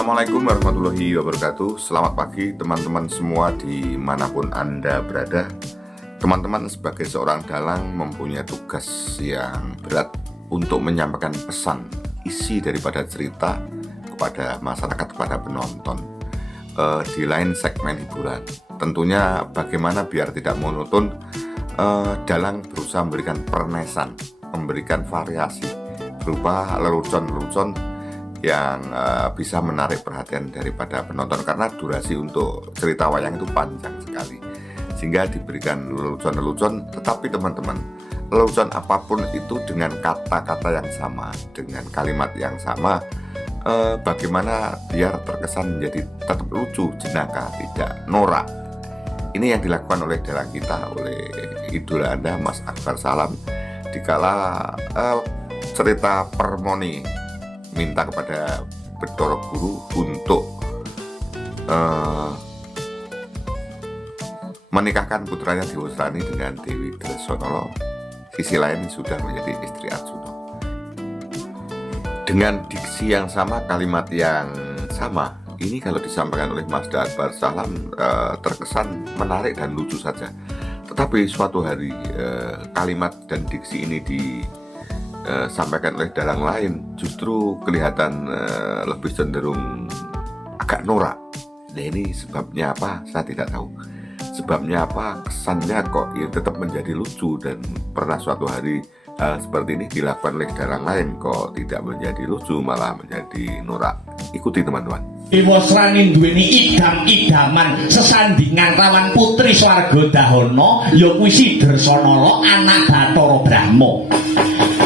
Assalamualaikum warahmatullahi wabarakatuh. Selamat pagi teman-teman semua dimanapun Anda berada. Teman-teman sebagai seorang dalang mempunyai tugas yang berat untuk menyampaikan pesan isi daripada cerita kepada masyarakat, kepada penonton di lain segmen hiburan. Tentunya bagaimana biar tidak monoton, dalang berusaha memberikan pernesan, memberikan variasi berupa lelucon-lelucon yang bisa menarik perhatian daripada penonton, karena durasi untuk cerita wayang itu panjang sekali, sehingga diberikan lelucon-lelucon. Tetapi teman-teman, lelucon apapun itu dengan kata-kata yang sama, dengan kalimat yang sama, bagaimana biar terkesan menjadi tetap lucu, jenaka, tidak norak. Ini yang dilakukan oleh dalang kita, oleh idola Anda Mas Akbar Salam, dikala cerita Permoni minta kepada Bathara Guru untuk menikahkan putranya Dewa Srani dengan Dewi Dresonolo. Sisi lain sudah menjadi istri Arjuna. Dengan diksi yang sama, kalimat yang sama, ini kalau disampaikan oleh Mas Akbar Salam terkesan menarik dan lucu saja. Tetapi suatu hari kalimat dan diksi ini disampaikan oleh dalang lain justru kelihatan lebih cenderung agak norak. Nah, ini sebabnya apa? Saya tidak tahu. Sebabnya apa? Kesannya kok ya tetap menjadi lucu, dan pernah suatu hari hal seperti ini dilakukan oleh dalang lain kok tidak menjadi lucu, malah menjadi norak. Ikuti teman-teman. Dewa Srani duweni idam-idaman sesandingan lawan putri swarga Dahana, ya kuwi si Dresonala anak Bathara Brahma.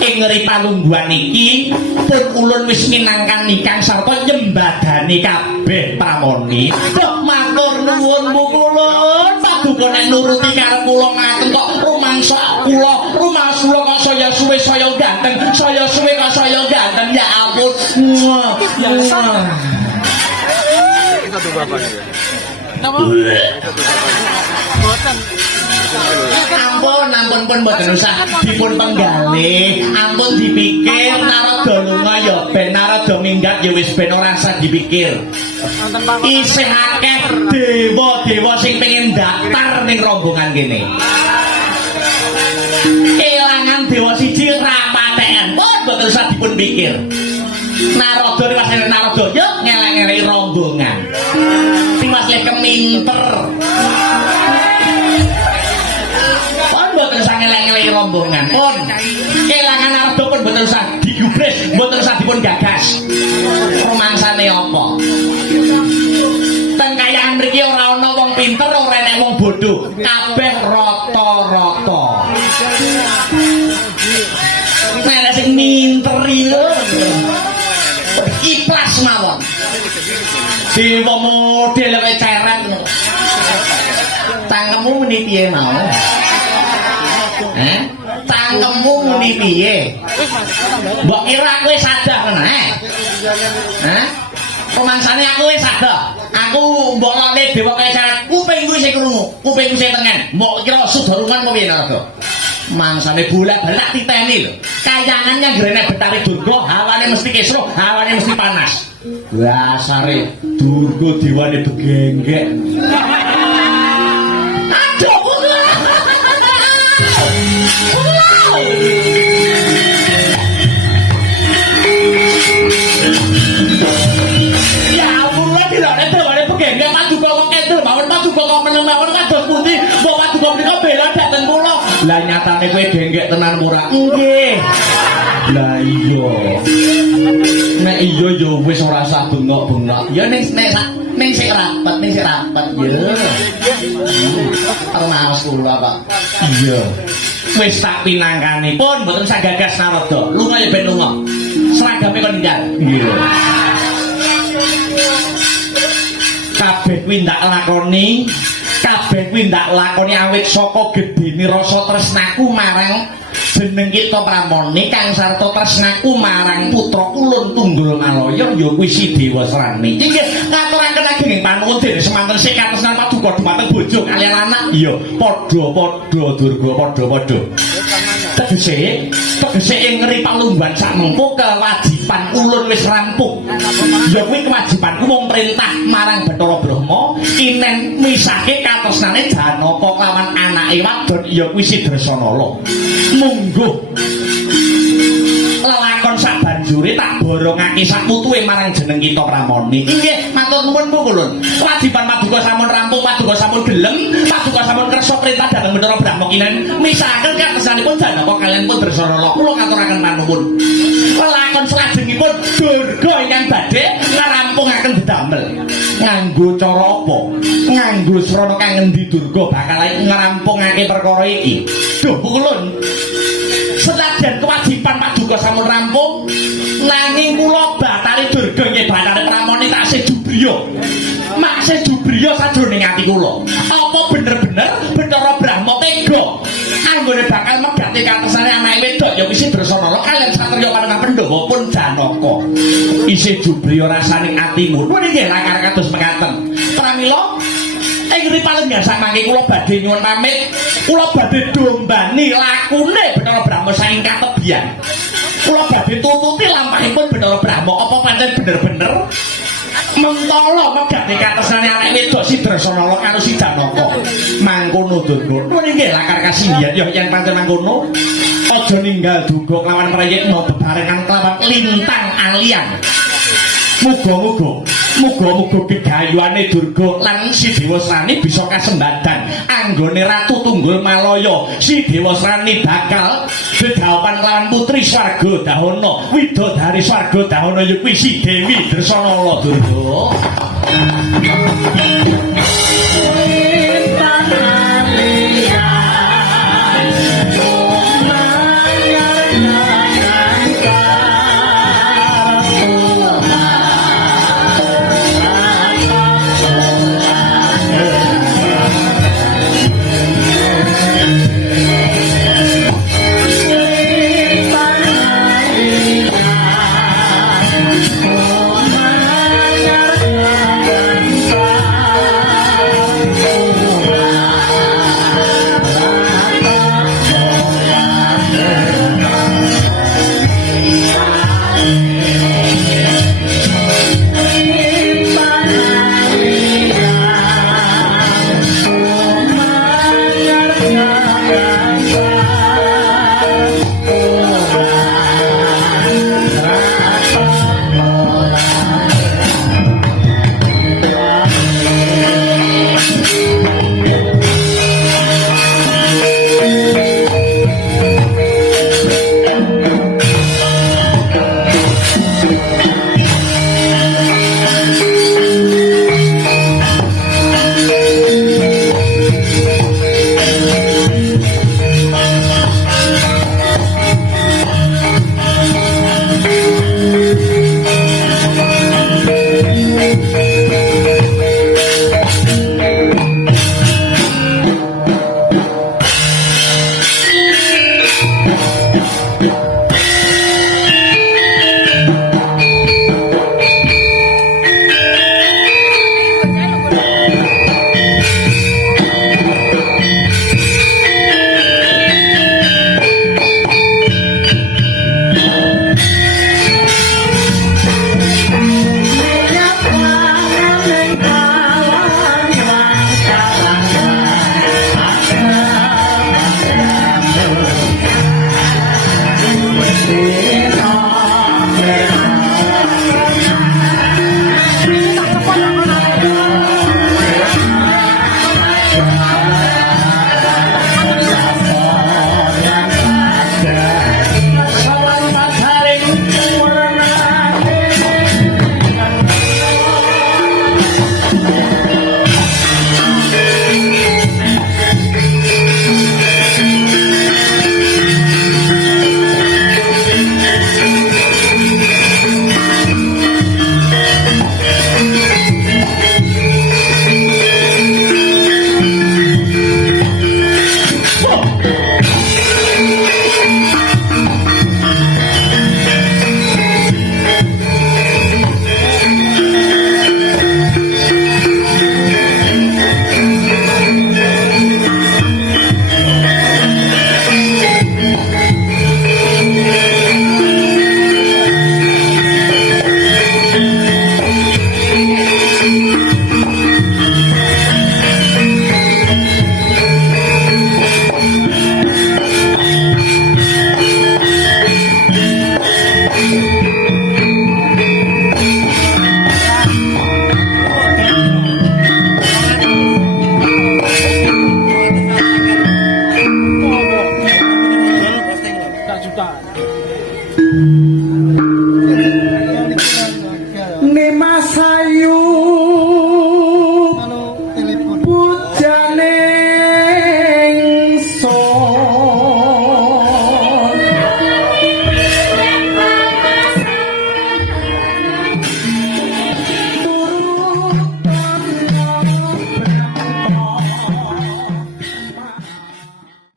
Ing ngeri palungguhan iki pun ulun wis minangkan nikah sarta nyembadani kabeh pramoni. Kok matur nuwun mungulun paduka nek nuruti karep kula ngaten kok rumangsa kula kok saya suwe saya ganteng, saya suwe kok saya ganteng. Ya ampun. Satu bapak ya. Ampun pun mboten usah dipun penggalih, ampun dipikir narada lunga ya ben narada minggat ya wis ben ora usah dipikir. Isih akeh dewa-dewa sing pengen daftar ning rombongan kene. Kelangan dewa siji ra paten, pun mboten usah dipun pikir. Narada riwasane narada yo ngelek-ngeleki rombongan. Tiwas le keminter. Mboten usah ngelek-ngeleki rombongan pun kelangan narada pun mboten usah digubris, mboten usah dipun gagas. Rumangsane apa? Teng kayangan mriki ora ana wong pinter, ora enek wong bodoh, kabeh rata-rata. Nek sing minteri lho ikhlas mawon. Dewa model kaya ceret lho. Tangkemmu muni piye mau? Tangkemmu muni piye? Mbok kira kowe sadar meneh? Pemangsane aku wis sadar. Aku mbok lone dewa kaya ceret, kupingku sing krungu, kupingku sing tengen. Mbok kira sudarungan apa piye narada? Mangsane bolak-balik tak titeni lho. Kayangannya grene Betari Durga, hawane mesti kesruh, hawane mesti panas. Dasare Durga dewane begenggek. Ya ampun, dilane dewane begenggek paduka kok kendel mawon, paduka kok meneng mawon kados pundi? Mbok paduka menika bela dateng kula. Lah nyatane kowe genggek tenan murah. Nggih. Lah iya. Nek iya ya wis ora usah bengok-bengok. Ya ning sik rapet ya. Ternaos kula Pak. Iya. Wis tak pinangkani pun mboten usah gagas narada. Lunga ya ben lunga. Seragame kon ninggal. Iya. Kabeh kuwi ndak lakoni. Kabeh kuwi ndak lakoni awit saka gedene rasa tresnaku marang jeneng kita Pramoni kang sarta tresnaku marang putra ulun Tundul Malaya ya kuwi si Dewa Srani. Nggih, ngaturaken ageng panuwun dene semanten sing katresnan paduka dumateng bojo kaliyan anak. Iya, padha-padha Durga, padha-padha. tegese ing ngeri palungguhan sak mengko kewajiban ulun wis rampung. Ya kuwi kewajibanku mung perintah marang Bathara Brahma inen misake katresnane Janaka lawan anake wadon ya kuwi Sidrasanala. Mungguh lelakon sak banjure tak borongake sak putuhe marang jeneng kita Pramoni. Inggih, matur nuwun Bu Kulun. Kewajiban Paduka sampun rampung, Paduka sampun gelem, Paduka sampun kersa perintah dhateng Bathara Brahma kinen misahaken katresnanipun Janaka kaliyan Pudrasanala. Kula katuraken panuwun. Lelakon salajengipun Durga ingkang badhe ngarampungaken dedamel. Nganggo cara apa? Nganggo srana kang endi Durga bakal ngarampungake perkara iki? Duh Bu Kulun. Senajan kewajiban Paduka sampun rampung nanging kula batari Durga nggih batari Pramoni taksih Jubriya. Maksih Jubriya sajroning ati kula. Apa bener-bener Bathara Brahma tega anggone bakal megati katresnane anake wedok ya wis Sidrasanala kaliyan satriya paring Pandhawa pun Janaka. Isih Jubriya rasaning atimu. Nuwun inggih lakar kados mekaten. Pramila ing ripaling biasa mangke kula badhe nyuwun pamit, kula badhe dombani lakune Bathara Brahma saking katebian. Kula badhe tututi lampahipun Bathara Brahma apa pancen bener-bener mentala megati katresnane anake wedok Sidrasanala karo si Janaka. Mangkono Durga. Nuwun inggih lakar kasinggihan ya yen pancen mangkono aja ninggal duga kelawan prayitna bebarengan kelawan lintang alian. Muga-muga gegayuhane Durga lan si Dewa Srani bisa kasembadan anggone Ratu Tunggul Malaya. Si Dewa Srani bakal dedhapan lawan putri Swarga Dahana, widodari Swarga Dahana ya kuwi si Dewi Dresanala Durga.